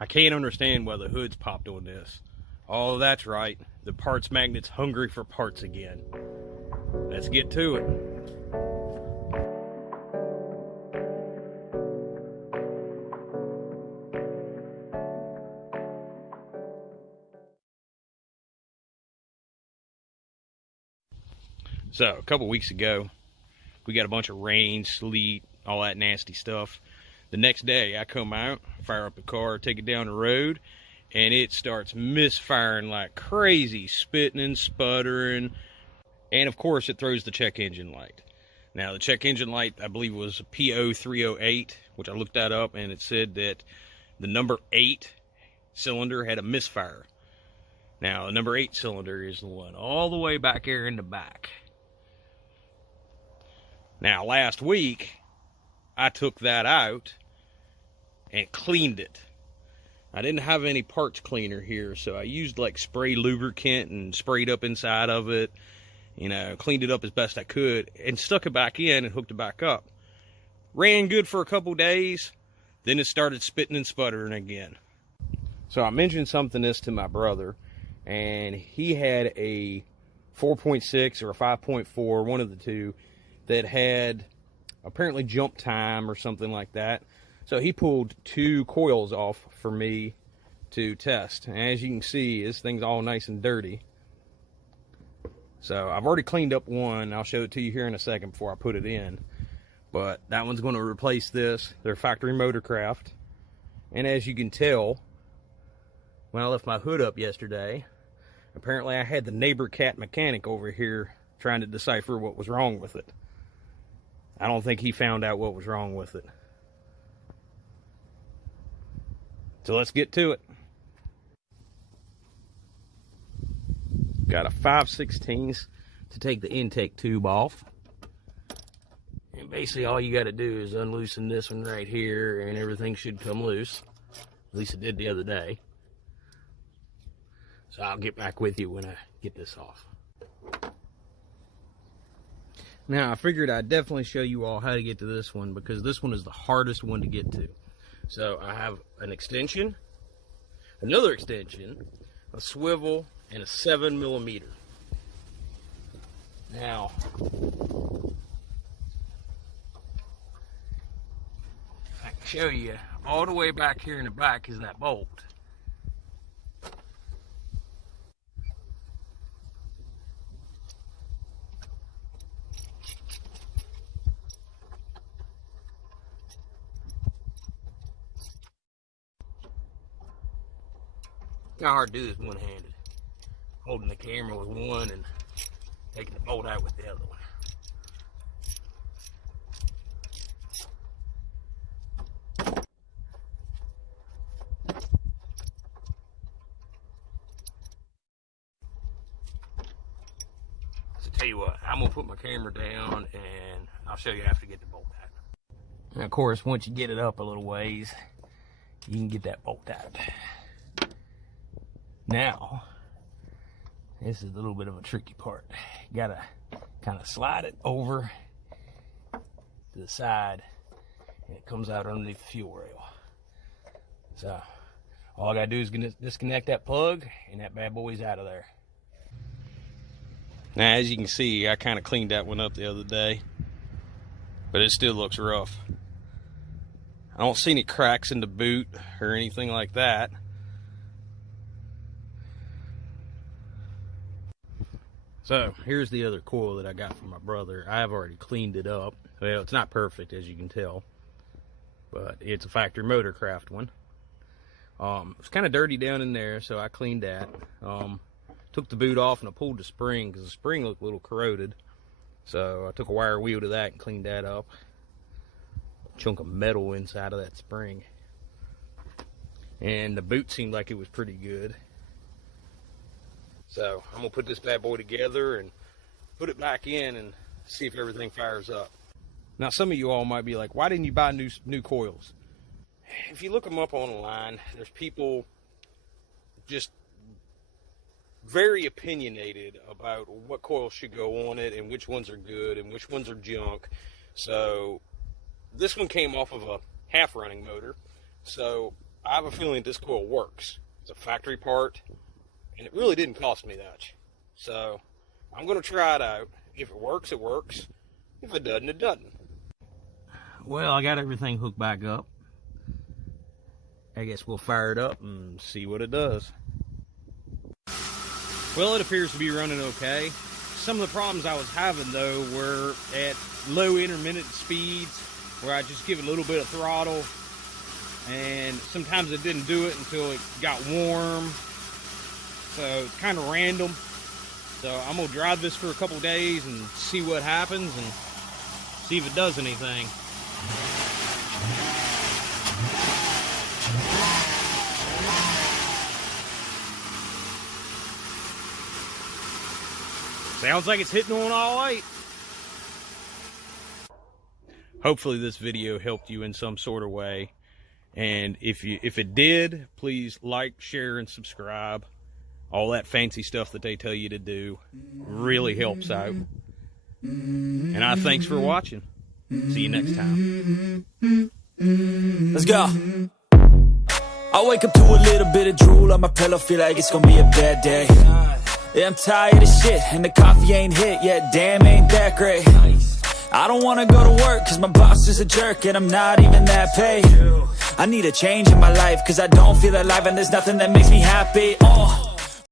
I can't understand why the hood's popped on this. Oh, that's right. The parts magnet's hungry for parts again. Let's get to it. So, a couple weeks ago, we got a bunch of rain, sleet, all that nasty stuff. The next day, I come out, fire up the car, take it down the road, and it starts misfiring like crazy, spitting and sputtering. And of course, it throws the check engine light. Now, the check engine light, I believe, was PO308, which I looked that up, and it said that the number 8 cylinder had a misfire. Now, the number 8 cylinder is the one all the way back here in the back. Now, last week, I took that out and cleaned it. I didn't have any parts cleaner here, so I used like spray lubricant and sprayed up inside of it. You know, cleaned it up as best I could and stuck it back in and hooked it back up. Ran good for a couple days, then it started spitting and sputtering again. So I mentioned something this to my brother, and he had a 4.6 or a 5.4, one of the two, that had apparently jump time or something like that. So he pulled 2 coils off for me to test. And as you can see, this thing's all nice and dirty. So I've already cleaned up one. I'll show it to you here in a second before I put it in. But that one's going to replace this. They're factory Motorcraft. And as you can tell, when I left my hood up yesterday, apparently I had the neighbor cat mechanic over here trying to decipher what was wrong with it. I don't think he found out what was wrong with it. So let's get to it. Got a 5/16 to take the intake tube off. And basically all you got to do is unloosen this one right here and everything should come loose. At least it did the other day. So I'll get back with you when I get this off. Now, I figured I'd definitely show you all how to get to this one because this one is the hardest one to get to. So I have an extension, another extension, a swivel, and a 7mm. Now, I can show you all the way back here in the back is that bolt. How hard to do this one-handed. Holding the camera with one and taking the bolt out with the other one. So tell you what, I'm gonna put my camera down and I'll show you after I get the bolt out. And of course, once you get it up a little ways, you can get that bolt out. Now, this is a little bit of a tricky part. You gotta kind of slide it over to the side and it comes out underneath the fuel rail. So, all I gotta do is disconnect that plug and that bad boy's out of there. Now, as you can see, I kind of cleaned that one up the other day, but it still looks rough. I don't see any cracks in the boot or anything like that. So here's the other coil that I got from my brother. I've already cleaned it up. Well, it's not perfect, as you can tell, but it's a factory Motorcraft one. It's kind of dirty down in there, so I cleaned that. Took the boot off and I pulled the spring because the spring looked a little corroded. So I took a wire wheel to that and cleaned that up. A chunk of metal inside of that spring. And the boot seemed like it was pretty good. So I'm gonna put this bad boy together and put it back in and see if everything fires up. Now, some of you all might be like, why didn't you buy new coils? If you look them up online, there's people just very opinionated about what coils should go on it and which ones are good and which ones are junk. So this one came off of a half running motor. So I have a feeling this coil works. It's a factory part, and it really didn't cost me much. So I'm going to try it out. If it works, it works. If it doesn't, it doesn't. Well, I got everything hooked back up. I guess we'll fire it up and see what it does. Well, it appears to be running okay. Some of the problems I was having, though, were at low intermittent speeds, where I just give it a little bit of throttle, and sometimes it didn't do it until it got warm. So it's kind of random. So I'm gonna drive this for a couple days and see what happens and see if it does anything. Sounds like it's hitting on all right. Hopefully this video helped you in some sort of way. And if it did, please like, share, and subscribe. All that fancy stuff that they tell you to do really helps out. And thanks for watching. See you next time. Let's go. I wake up to a little bit of drool on my pillow, feel like it's gonna be a bad day. Yeah, I'm tired of shit, and the coffee ain't hit yet, damn, ain't that great. I don't wanna go to work, cause my boss is a jerk, and I'm not even that paid. I need a change in my life, cause I don't feel alive, and there's nothing that makes me happy.